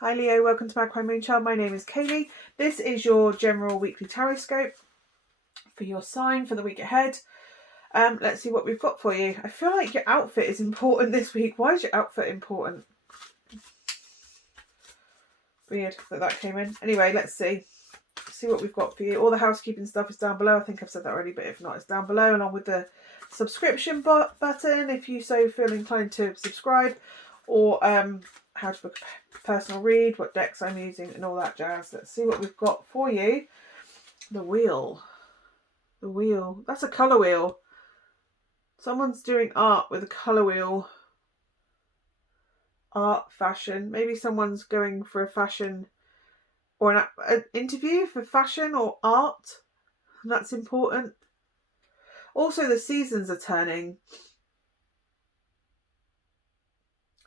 Hi Leo, welcome to Magpie Moonchild. My name is Kayleigh. This is your general weekly tarot scope for your sign for the week ahead. Let's see what we've got for you. I feel like your outfit is important this week. Why is your outfit important? Weird that came in. Anyway, let's see what we've got for you. All the housekeeping stuff is down below. I think I've said that already, but if not, it's down below, along with the subscription button if you so feel inclined to subscribe, or how to book a personal read, what decks I'm using, and all that jazz. Let's see what we've got for you. The wheel. The wheel. That's a colour wheel. Someone's doing art with a colour wheel. Art, fashion. Maybe someone's going for a fashion or an interview for fashion or art. And that's important. Also, the seasons are turning.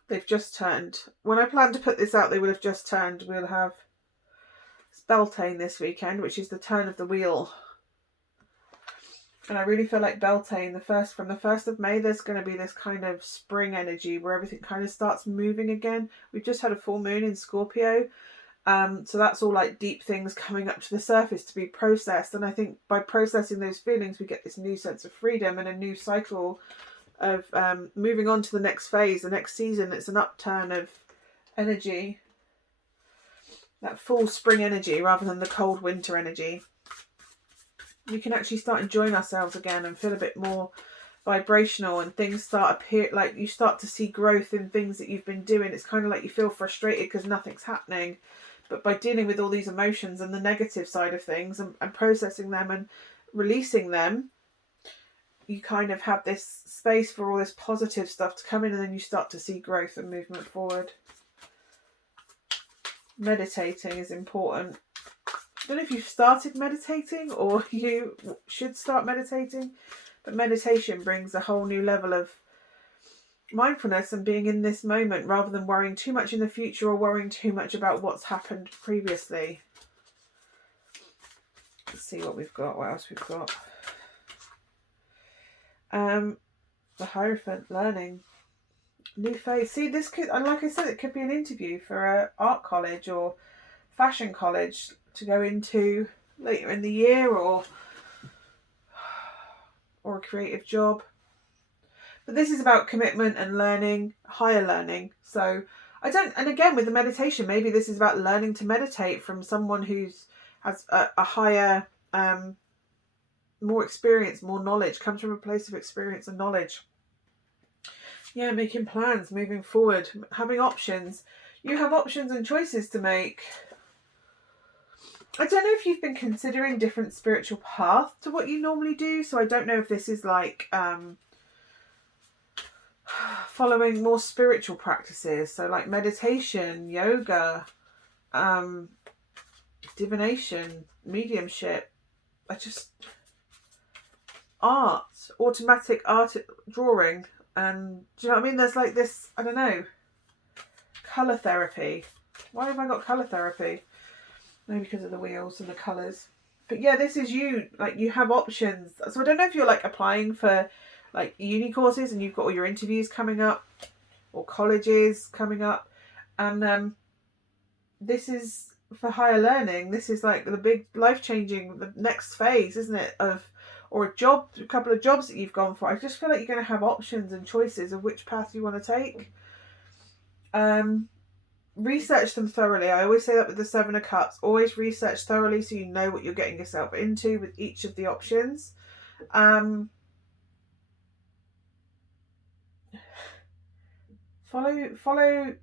They've just turned. When I planned to put this out, they would have just turned. We'll have Beltane this weekend, which is the turn of the wheel. And I really feel like Beltane, from the 1st of May, there's going to be this kind of spring energy where everything kind of starts moving again. We've just had a full moon in Scorpio. So that's all like deep things coming up to the surface to be processed. And I think by processing those feelings, we get this new sense of freedom and a new cycle of moving on to the next phase, the next season. It's an upturn of energy, that full spring energy rather than the cold winter energy. We can actually start enjoying ourselves again and feel a bit more vibrational, and things start like you start to see growth in things that you've been doing. It's kind of like you feel frustrated because nothing's happening, but by dealing with all these emotions and the negative side of things and processing them and releasing them, you kind of have this space for all this positive stuff to come in, and then you start to see growth and movement forward. Meditating is important. I don't know if you've started meditating or you should start meditating, but meditation brings a whole new level of mindfulness and being in this moment rather than worrying too much in the future or worrying too much about what's happened previously. Let's see what we've got. What else we've got? The Hierophant, learning. New phase. See, this could, like I said, it could be an interview for a art college or fashion college to go into later in the year, or a creative job. But this is about commitment and learning, higher learning. So and again with the meditation, maybe this is about learning to meditate from someone has a higher, more experience, more knowledge, comes from a place of experience and knowledge. Yeah, making plans, moving forward, having options. You have options and choices to make. I don't know if you've been considering different spiritual paths to what you normally do. So I don't know if this is like following more spiritual practices. So like meditation, yoga, divination, mediumship. Art, automatic art drawing. And do you know what I mean? There's like this, I don't know, colour therapy. Why have I got colour therapy? Maybe because of the wheels and the colours. But yeah, this is you. Like, you have options. So I don't know if you're like applying for like uni courses and you've got all your interviews coming up or colleges coming up. And this is for higher learning. This is like the big life-changing, the next phase, isn't it? Or a couple of jobs that you've gone for. I just feel like you're going to have options and choices of which path you want to take. Research them thoroughly. I always say that with the Seven of Cups. Always research thoroughly so you know what you're getting yourself into with each of the options. Follow.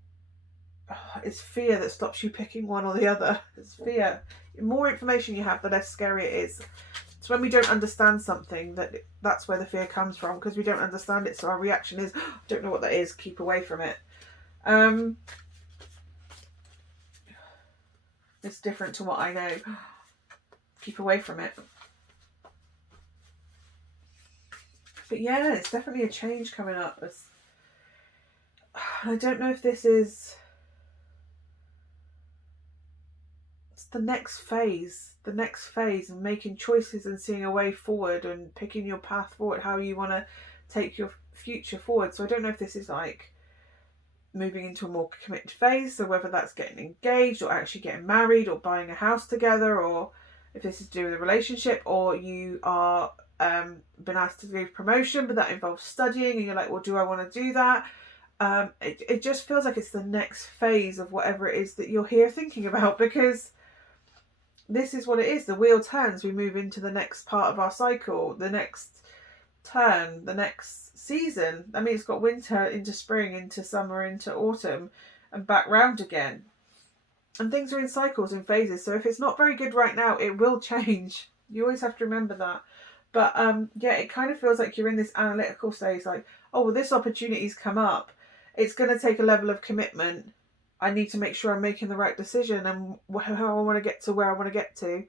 It's fear that stops you picking one or the other. It's fear. The more information you have, the less scary it is. It's when we don't understand something that's where the fear comes from, because we don't understand it. So our reaction is, I don't know what that is, keep away from it. It's different to what I know. Keep away from it. But yeah, it's definitely a change coming up. I don't know if this is... It's the next phase of making choices and seeing a way forward and picking your path forward, how you want to take your future forward. So I don't know if this is like moving into a more committed phase. So whether that's getting engaged or actually getting married or buying a house together, or if this is to do with a relationship, or you are been asked to do promotion, but that involves studying, and you're like, well, do I want to do that? It just feels like it's the next phase of whatever it is that you're here thinking about, because this is what it is. The wheel turns. We move into the next part of our cycle, the next turn, the next season. I mean, it's got winter into spring, into summer, into autumn, and back round again. And things are in cycles and phases. So if it's not very good right now, it will change. You always have to remember that. But yeah, it kind of feels like you're in this analytical stage, like, oh, well, this opportunity's come up. It's going to take a level of commitment. I need to make sure I'm making the right decision and how I want to get to where I want to get to.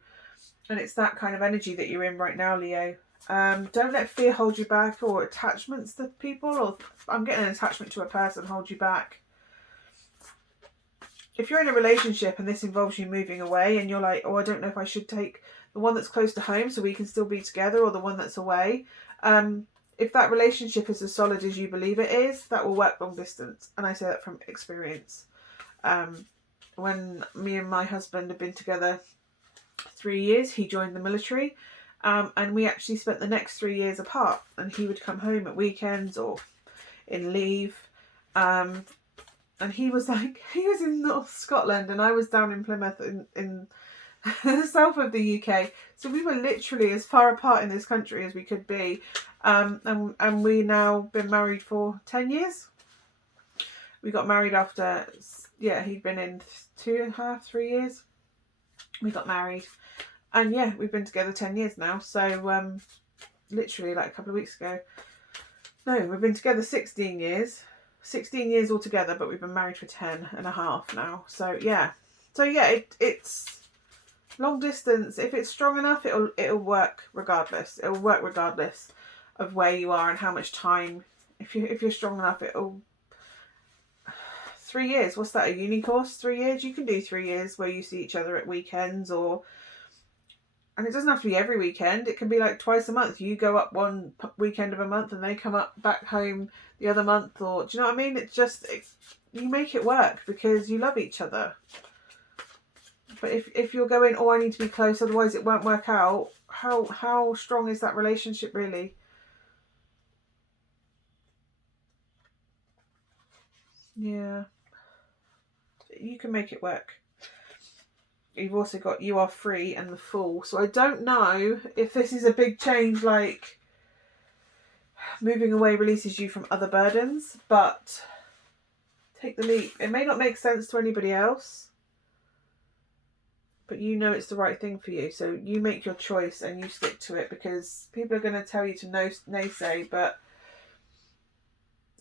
And it's that kind of energy that you're in right now, Leo. Don't let fear hold you back, or attachments to people, or I'm getting an attachment to a person hold you back. If you're in a relationship and this involves you moving away and you're like, oh, I don't know if I should take the one that's close to home so we can still be together, or the one that's away. If that relationship is as solid as you believe it is, that will work long distance. And I say that from experience. When me and my husband have been together 3 years, he joined the military, and we actually spent the next 3 years apart, and he would come home at weekends or in leave, and he was in North Scotland and I was down in Plymouth in the south of the UK, so we were literally as far apart in this country as we could be, and we now been married for 10 years. We got married after, he'd been in 2.5, 3 years. We got married, and yeah, we've been together 10 years now. So literally like a couple of weeks ago. No, we've been together 16 years. 16 years altogether, but we've been married for 10.5 now. So yeah. It's long distance. If it's strong enough, it'll work regardless. It'll work regardless of where you are and how much time. If you're strong enough, it'll 3 years. What's that? A uni course? 3 years? You can do 3 years where you see each other at weekends, and it doesn't have to be every weekend. It can be like twice a month. You go up one weekend of a month and they come up back home the other month, or do you know what I mean? You make it work because you love each other. But if you're going, oh, I need to be close, otherwise it won't work out, how strong is that relationship really? Yeah. You can make it work. You've also got You Are Free and the Fool. So I don't know if this is a big change, like moving away releases you from other burdens, but take the leap. It may not make sense to anybody else, but you know it's the right thing for you. So you make your choice and you stick to it, because people are going to tell you to naysay, but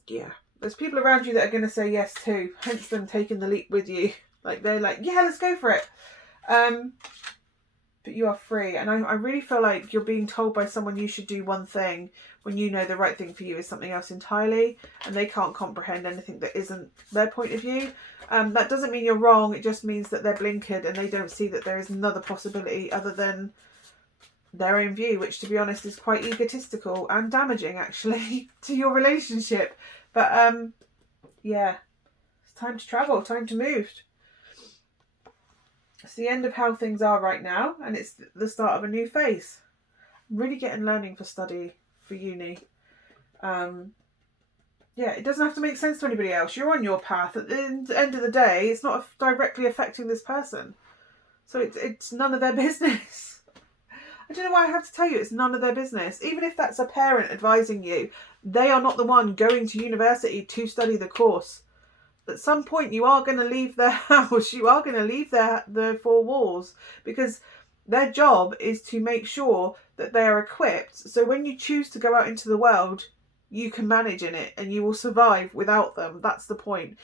yeah, there's people around you that are going to say yes too, hence them taking the leap with you. Like they're like, yeah, let's go for it. But you are free, and I really feel like you're being told by someone you should do one thing when you know the right thing for you is something else entirely, and they can't comprehend anything that isn't their point of view. That doesn't mean you're wrong, it just means that they're blinkered and they don't see that there is another possibility other than their own view, which to be honest is quite egotistical and damaging actually to your relationship. But yeah, it's time to travel, time to move. It's the end of how things are right now, and it's the start of a new phase. I'm really getting learning for study, for uni. Yeah, it doesn't have to make sense to anybody else. You're on your path. At the end of the day, it's not directly affecting this person. So it's none of their business. I don't know why I have to tell you it's none of their business. Even if that's a parent advising you, they are not the one going to university to study the course. At some point you are going to leave their house, you are going to leave their four walls, because their job is to make sure that they are equipped, so when you choose to go out into the world, you can manage in it and you will survive without them. That's the point.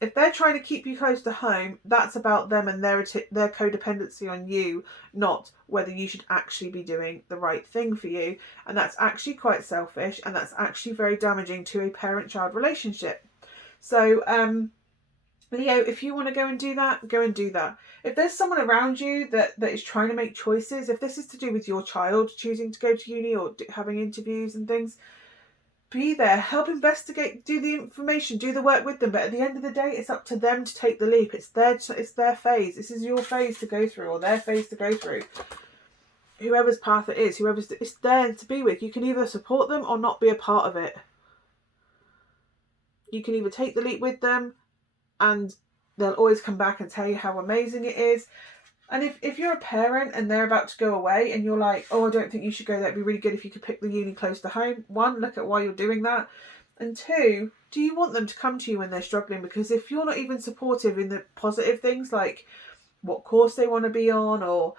If they're trying to keep you close to home, that's about them and their codependency on you, not whether you should actually be doing the right thing for you. And that's actually quite selfish, and that's actually very damaging to a parent-child relationship. So, Leo, if you want to go and do that, go and do that. If there's someone around you that is trying to make choices, if this is to do with your child choosing to go to uni or having interviews and things, be there, help investigate, do the information, do the work with them. But at the end of the day, it's up to them to take the leap. It's their phase. This is your phase to go through, or their phase to go through. Whoever's path it is, it's there to be with. You can either support them or not be a part of it. You can either take the leap with them, and they'll always come back and tell you how amazing it is. And if you're a parent and they're about to go away and you're like, oh, I don't think you should go there, it'd be really good if you could pick the uni close to home. 1, look at why you're doing that. And 2, do you want them to come to you when they're struggling? Because if you're not even supportive in the positive things, like what course they want to be on or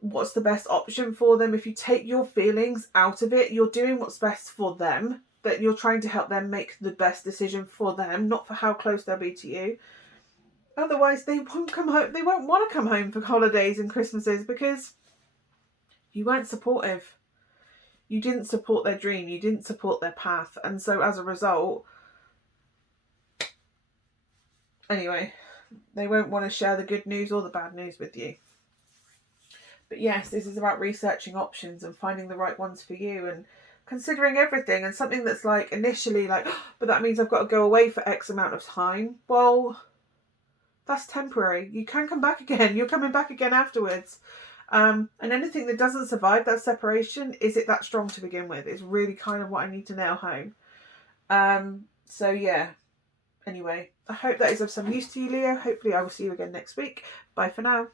what's the best option for them, if you take your feelings out of it, you're doing what's best for them, that you're trying to help them make the best decision for them, not for how close they'll be to you. Otherwise, they won't come home. They won't want to come home for holidays and Christmases because you weren't supportive. You didn't support their dream. You didn't support their path. And so as a result, anyway, they won't want to share the good news or the bad news with you. But yes, this is about researching options and finding the right ones for you and considering everything. And something that's like initially like, oh, but that means I've got to go away for X amount of time. Well, that's temporary. You can come back again. You're coming back again afterwards. And anything that doesn't survive that separation, is it that strong to begin with? It's really kind of what I need to nail home. So yeah. Anyway, I hope that is of some use to you, Leo. Hopefully I will see you again next week. Bye for now.